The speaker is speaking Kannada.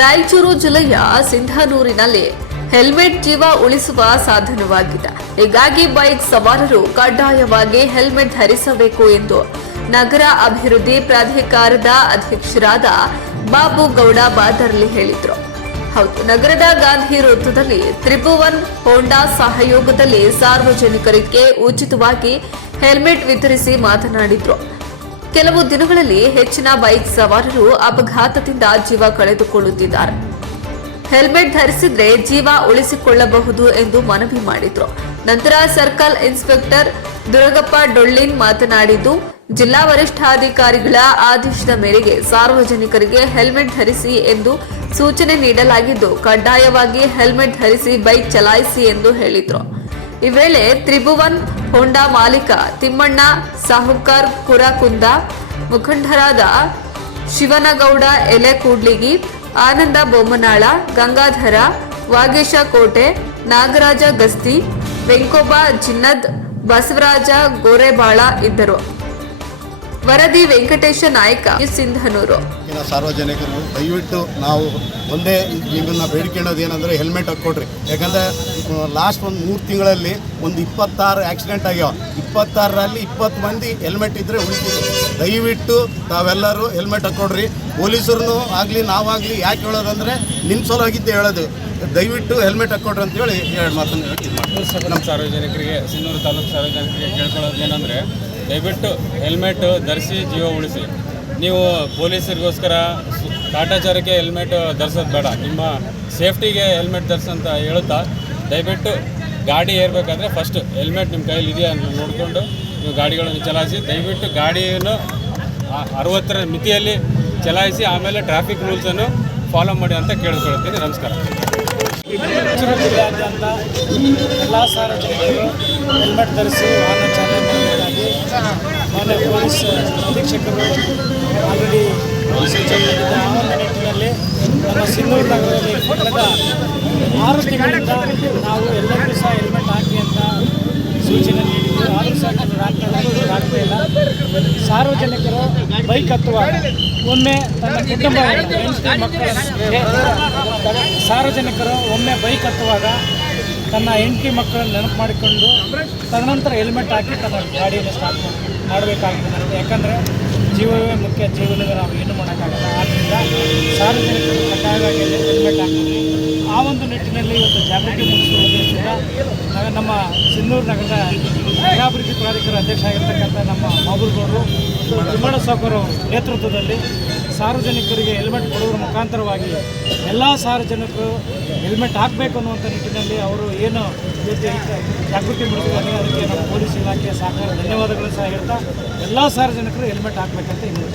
ರಾಯಚೂರು ಜಿಲ್ಲೆಯ ಸಿಂಧನೂರಿನಲ್ಲಿ ಹೆಲ್ಮೆಟ್ ಜೀವ ಉಳಿಸುವ ಸಾಧನವಾಗಿದೆ. ಹೀಗಾಗಿ ಬೈಕ್ ಸವಾರರು ಕಡ್ಡಾಯವಾಗಿ ಹೆಲ್ಮೆಟ್ ಧರಿಸಬೇಕು ಎಂದು ನಗರ ಅಭಿವೃದ್ಧಿ ಪ್ರಾಧಿಕಾರದ ಅಧ್ಯಕ್ಷರಾದ ಬಾಬು ಗೌಡ ಬಾದರ್ಲಿ ಹೇಳಿದರು. ಹೌದು, ನಗರದ ಗಾಂಧಿ ವೃತ್ತದಲ್ಲಿ ತ್ರಿಭುವನ್ ಹೋಂಡಾ ಸಹಯೋಗದಲ್ಲಿ ಸಾರ್ವಜನಿಕರಿಗೆ ಉಚಿತವಾಗಿ ಹೆಲ್ಮೆಟ್ ವಿತರಿಸಿ ಮಾತನಾಡಿದರು. ಕೆಲವು ದಿನಗಳಲ್ಲಿ ಹೆಚ್ಚಿನ ಬೈಕ್ ಸವಾರರು ಅಪಘಾತದಿಂದ ಜೀವ ಕಳೆದುಕೊಳ್ಳುತ್ತಿದ್ದಾರೆ. ಹೆಲ್ಮೆಟ್ ಧರಿಸಿದ್ರೆ ಜೀವ ಉಳಿಸಿಕೊಳ್ಳಬಹುದು ಎಂದು ಮನವಿ ಮಾಡಿದ್ರು. ನಂತರ ಸರ್ಕಲ್ ಇನ್ಸ್ಪೆಕ್ಟರ್ ದುರಗಪ್ಪ ಡೊಳ್ಳಿನ್ ಮಾತನಾಡಿದ್ದು, ಜಿಲ್ಲಾ ವರಿಷ್ಠಾಧಿಕಾರಿಗಳ ಆದೇಶದ ಮೇರೆಗೆ ಸಾರ್ವಜನಿಕರಿಗೆ ಹೆಲ್ಮೆಟ್ ಧರಿಸಿ ಎಂದು ಸೂಚನೆ ನೀಡಲಾಗಿದ್ದು, ಕಡ್ಡಾಯವಾಗಿ ಹೆಲ್ಮೆಟ್ ಧರಿಸಿ ಬೈಕ್ ಚಲಾಯಿಸಿ ಎಂದು ಹೇಳಿದ್ರು. ಈ ವೇಳೆ ತ್ರಿಭುವನ್ ಹೋಂಡಾ ಮಾಲೀಕ ತಿಮ್ಮಣ್ಣ ಸಾಹುಕಾರ್ ಕುರಕುಂದ, ಮುಖಂಡರಾದ ಶಿವನಗೌಡ ಎಲೆಕೂಡ್ಲಿಗಿ, ಆನಂದ ಬೊಮ್ಮನಾಳ, ಗಂಗಾಧರ ವಾಗೇಶ ಕೋಟೆ, ನಾಗರಾಜ ಗಸ್ತಿ, ವೆಂಕೋಬ ಜಿನ್ನದ್, ಬಸವರಾಜ ಗೋರೆಬಾಳ ಇದ್ದರು. ವರದಿ ವೆಂಕಟೇಶ ನಾಯ್ಕ, ಸಿಂಧನೂರು. ಸಾರ್ವಜನಿಕರು ದಯವಿಟ್ಟು ನಾವು ಒಂದೇ ನಿಮ್ಮನ್ನ ಬೇಡಿಕೊಳ್ಳೋದು ಏನಂದರೆ ಹೆಲ್ಮೆಟ್ ಹಾಕ್ಕೊಡ್ರಿ. ಯಾಕಂದರೆ ಲಾಸ್ಟ್ ಒಂದು 3 ತಿಂಗಳಲ್ಲಿ ಒಂದು 26 ಆಕ್ಸಿಡೆಂಟ್ ಆಗ್ಯಾವ. 26ರಲ್ಲಿ 20 ಮಂದಿ ಹೆಲ್ಮೆಟ್ ಇದ್ದರೆ ಉಳಿತೀವಿ. ದಯವಿಟ್ಟು ತಾವೆಲ್ಲರೂ ಹೆಲ್ಮೆಟ್ ಹಾಕ್ಕೊಡ್ರಿ. ಪೊಲೀಸರು ಆಗಲಿ ನಾವಾಗಲಿ ಯಾಕೆ ಹೇಳೋದಂದರೆ ನಿಮ್ಮ ಸಲುವಾಗಿದ್ದೆ ಹೇಳೋದು, ದಯವಿಟ್ಟು ಹೆಲ್ಮೆಟ್ ಹಾಕ್ಕೊಡ್ರಿ ಅಂತೇಳಿ 2 ಮಾತನ್ನು ನಮ್ಮ ಸಾರ್ವಜನಿಕರಿಗೆ, ಸಿನ್ನೂರು ತಾಲೂಕು ಸಾರ್ವಜನಿಕರಿಗೆ ಕೇಳ್ಕೊಳ್ಳೋದು ಏನಂದರೆ, ದಯವಿಟ್ಟು ಹೆಲ್ಮೆಟ್ ಧರಿಸಿ ಜೀವ ಉಳಿಸಿ. ನೀವು ಪೊಲೀಸರಿಗೋಸ್ಕರ ಕಾಟಾಚಾರಕ್ಕೆ ಹೆಲ್ಮೆಟ್ ಧರಿಸೋದು ಬೇಡ, ನಿಮ್ಮ ಸೇಫ್ಟಿಗೆ ಹೆಲ್ಮೆಟ್ ಧರಿಸಂತ ಹೇಳುತ್ತಾ, ದಯವಿಟ್ಟು ಗಾಡಿ ಏರಬೇಕಾದ್ರೆ ಫಸ್ಟ್ ಹೆಲ್ಮೆಟ್ ನಿಮ್ಮ ಕೈಯಲ್ಲಿ ಇದೆಯಾ ಅಂತ ನೋಡಿಕೊಂಡು ನೀವು ಗಾಡಿಗಳನ್ನು ಚಲಾಯಿಸಿ. ದಯವಿಟ್ಟು ಗಾಡಿಯನ್ನು 60ರ ಮಿತಿಯಲ್ಲಿ ಚಲಾಯಿಸಿ, ಆಮೇಲೆ ಟ್ರಾಫಿಕ್ ರೂಲ್ಸನ್ನು ಫಾಲೋ ಮಾಡಿ ಅಂತ ಕೇಳ್ಕೊಳ್ತೀನಿ. ನಮಸ್ಕಾರ. ರಾಯಚೂರು ಜಿಲ್ಲೆಯಾದ್ಯಂತ ಎಲ್ಲ ಸಾರ್ವಜನಿಕರು ಹೆಲ್ಮೆಟ್ ಧರಿಸಿ ವಾಹನ ಚಾಲನೆ ಮಾಡಬೇಕಾಗಿ ಮಾನ್ಯ ಪೊಲೀಸ್ ಅಧೀಕ್ಷಕರು ಆಲ್ರೆಡಿ ಸೂಚನೆ ನೀಡಿದ್ದ ಆ ಒಂದು ನಿಟ್ಟಿನಲ್ಲಿ ನಮ್ಮ ಸಿನ್ನೂರು ನಗರದಲ್ಲಿ ಕಳೆದ 6 ತಿಂಗಳಿಂದ ನಾವು ಎಲ್ಲರಿಗೂ ಸಹ ಹೆಲ್ಮೆಟ್ ಹಾಕಿ ಅಂತ ಸೂಚನೆ ನೀಡಿದ್ದು, ಆದರೂ ಸಹ ಆಗ್ತಾ ಇಲ್ಲ. ಸಾರ್ವಜನಿಕರು ಬೈಕ್ ಹತ್ತುವಾಗ ಒಮ್ಮೆ ತನ್ನ ಕುಟುಂಬ ಸಾರ್ವಜನಿಕರು ಒಮ್ಮೆ ಬೈಕ್ ಹತ್ತುವಾಗ ತನ್ನ ಹೆಂಡತಿ ಮಕ್ಕಳನ್ನು ನೆನಪು ಮಾಡಿಕೊಂಡು ತದನಂತರ ಹೆಲ್ಮೆಟ್ ಹಾಕಿ ತನ್ನ ಗಾಡಿಯನ್ನು ಸ್ಟಾರ್ಟ್ ಮಾಡಬೇಕಾಗ್ತದೆ. ಯಾಕಂದರೆ ಜೀವವೇ ಮುಖ್ಯ, ಜೀವನದ ನಾವು ಏನು ಮಾಡೋಕ್ಕಾಗಲ್ಲ. ಆದ್ದರಿಂದ ಸಾರ್ವಜನಿಕರು ಕಡ್ಡಾಯವಾಗಿ ಹೆಲ್ಮೆಟ್ ಹಾಕ್ತೀವಿ. ಆ ಒಂದು ನಿಟ್ಟಿನಲ್ಲಿ ಇವತ್ತು ಜಾಗೃತಿ ಮೂಡಿಸುವ ಉದ್ದೇಶದಿಂದ ನಮ್ಮ ಸಿನ್ನೂರು ನಗರದ ನಗರಾಭಿವೃದ್ಧಿ ಪ್ರಾಧಿಕಾರ ಅಧ್ಯಕ್ಷ ಆಗಿರ್ತಕ್ಕಂಥ ನಮ್ಮ ಬಾಬುಗೌಡರು, ತಿಮ್ಮಣ್ಣ ಸಾಹುಕಾರ ನೇತೃತ್ವದಲ್ಲಿ ಸಾರ್ವಜನಿಕರಿಗೆ ಹೆಲ್ಮೆಟ್ ಕೊಡುವ ಮುಖಾಂತರವಾಗಿ ಎಲ್ಲ ಸಾರ್ವಜನಿಕರು ಹೆಲ್ಮೆಟ್ ಹಾಕಬೇಕು ಅನ್ನುವಂಥ ನಿಟ್ಟಿನಲ್ಲಿ ಅವರು ಏನು ಜಾಗೃತಿ ಮೂಡಿಸಿದ್ದಾರೆ. ಅದಕ್ಕೆ ನಮ್ಮ ಪೊಲೀಸ್ ಇಲಾಖೆಯ ಸಹಕಾರ ಧನ್ಯವಾದಗಳು ಸಹ ಹೇಳ್ತಾ ಎಲ್ಲ ಸಾರ್ವಜನಿಕರು ಹೆಲ್ಮೆಟ್ ಹಾಕಬೇಕಂತ ಇನ್ನೂ